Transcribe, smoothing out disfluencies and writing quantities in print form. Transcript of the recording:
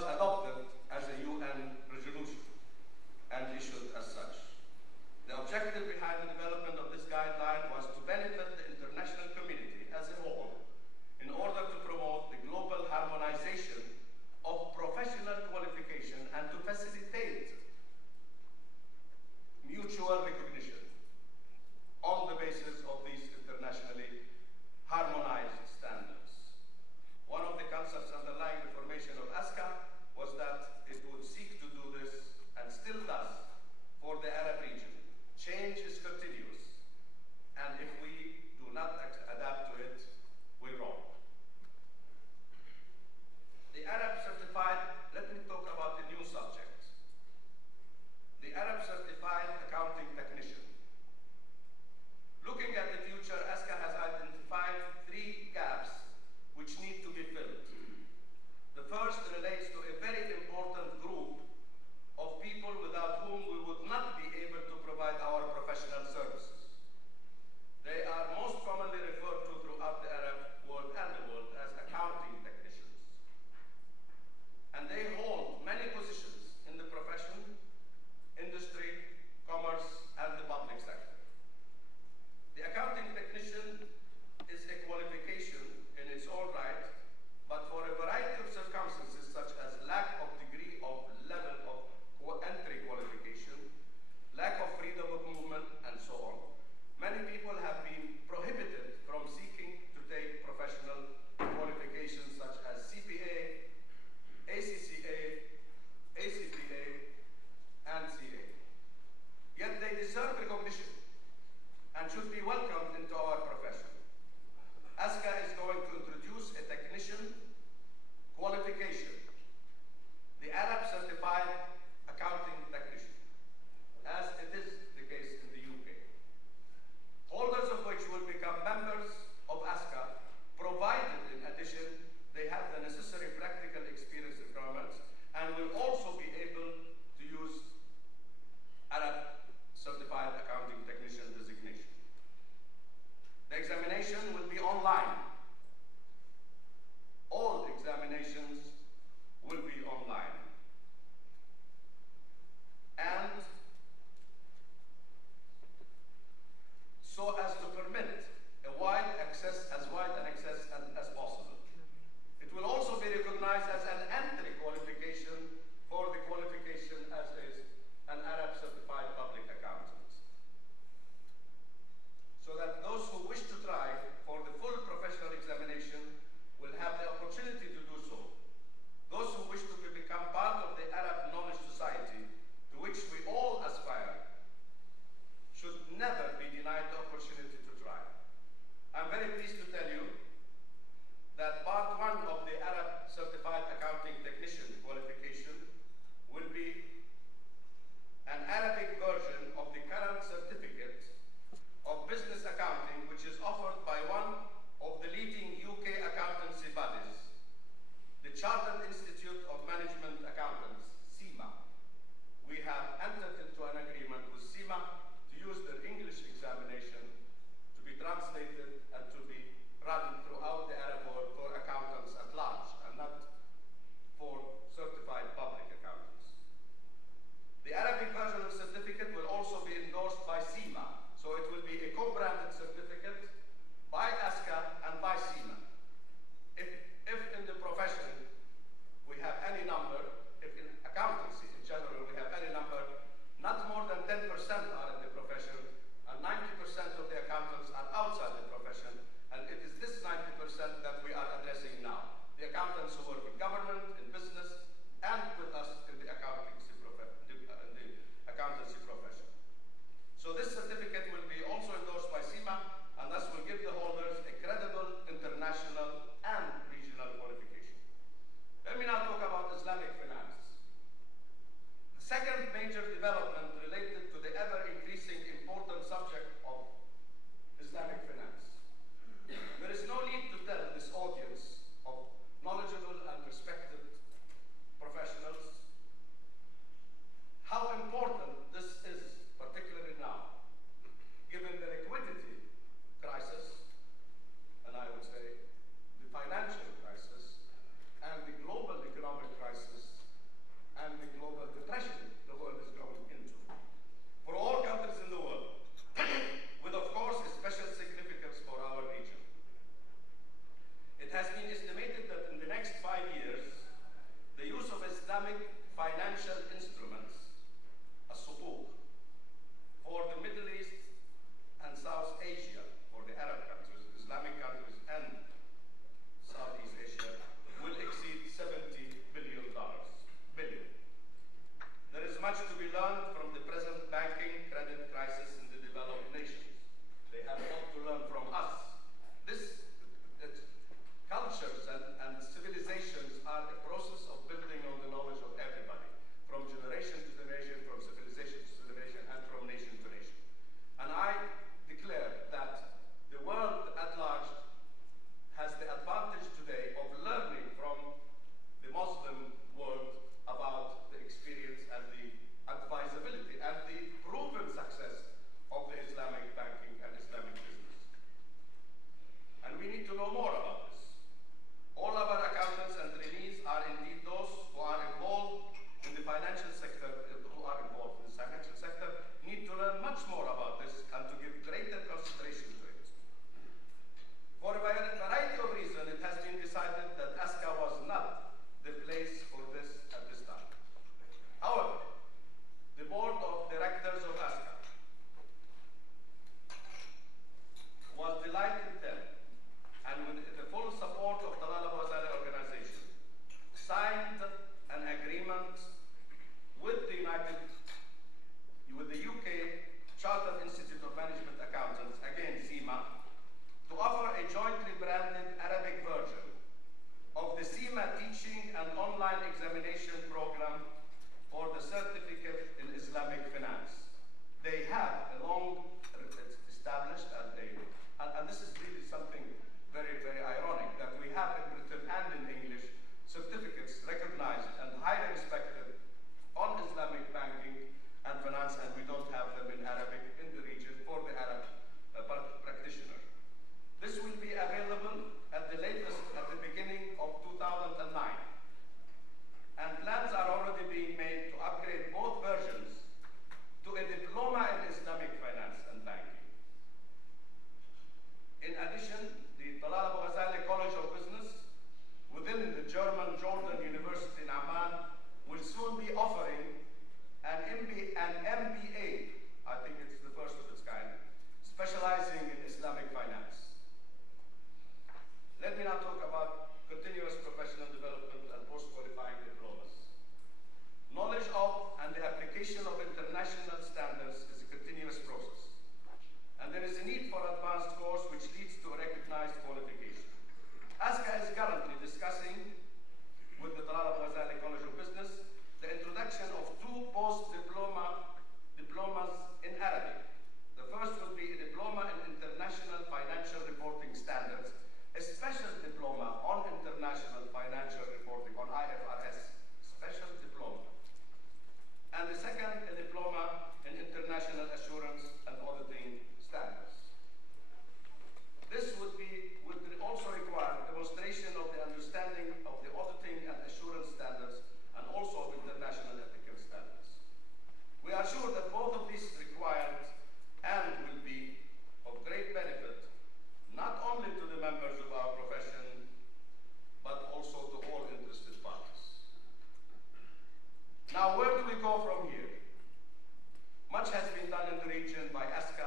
was adopted as a UN resolution and issued as such. The objective behind the development of this guideline was to benefit the international community as a whole in order to promote the global harmonization of professional qualification and to facilitate mutual recognition on the basis of these internationally harmonized standards. One of the concepts underlying the formation of ASCA was that it would seek to do this, and still does, for the Arab region. Change is continuous, and if we do not adapt to it, we're wrong. The Arab Certified, let me talk about the new subject. The Arab Certified Accounting Technician. Looking at the future, ASCA has identified 3 gaps which need to be filled. The first relates to a very important group of people without whom we would not be able to provide our professional services. They are most commonly referred to throughout the Arab world and the world as accounting technicians. And they hold many positions in the profession, industry, commerce, and the public sector. The accounting technician is a qualification in its own right, but for a variety of circumstances, such as lack of degree of level of entry qualification, lack of freedom of movement, and so on, many people have been prohibited from seeking to take professional qualifications such as CPA, ACCA, ACPA, and CA. Yet they deserve recognition and should be welcomed into our profession. ASCA is going to introduce a technician qualification, the Arab Certified Accounting Technician, as it is the case in the UK. Holders of which will become members of ASCA, provided in addition they have the necessary practical experience requirements and will also be able to use Arab Certified Accounting Technician designation. The examination will be online. All examinations will be online. And so as to permit a wide an access as possible. It will also be recognized as an entry qualification for the qualification as is an Arab Certified Public Accountant, so that those who wish to try for the full professional examination will have the opportunity to do so. Those who wish to become part of the Arab Knowledge Society, to which we all aspire, should never be denied the opportunity to try. I'm very pleased to tell you that part 1 of the Arab Certified Accounting Technician qualification will be an Arabic version of the current certificate of business accounting, which is offered by one of the leading UK accountancy bodies, the Chartered Institute of Management Accountants, CIMA. We have entered into an agreement with CIMA to use their English examination to be translated and to be run throughout the Arab world for accountants at large, and not for certified public accountants. The Arabic version of the certificate will also be endorsed by CIMA, so it will be a co-branded certificate by ASCA and by CIMA. If in the profession we have any number, if in accountancy in general we have any number, not more than 10% are in the profession, and 90% of the accountants are outside the profession, and it is this 90% that online examination program for the certificate in Islamic finance. They have a long established, and this is really something very, very ironic, that we have in written and in English certificates recognized and highly respected on Islamic banking and finance, and we don't have them in Arabic in the region for the Arab practitioner. This will be available at the latest at the beginning of 2009. And plans are already being made to upgrade both versions to a diploma in Islamic finance and banking. In addition, the Talal Abu-Ghazaleh College of Business within the German Jordan University in Amman will soon be offering an MBA, I think it's the first of its kind, specializing in Islamic finance. Let me now talk about continuous professional development and post-qualifying diplomas. Knowledge of and the application of international standards is a continuous process. And there is a need for advanced course which leads to a recognized qualification. ASCA is currently discussing with the Talal Abu-Ghazaleh College of Business the introduction of 2 diplomas in Arabic. The first will be a diploma in international financial reporting standards, a special diploma on international financial reporting, on IFRS, special diploma. And the second, a diploma in international assurance and auditing standards. This would also require demonstration of the understanding of the auditing and assurance standards and also of international ethical standards. We are sure that both of these required and will be of great benefit not only to the members of our profession, but also to all interested parties. Now, where do we go from here? Much has been done in the region by ASCA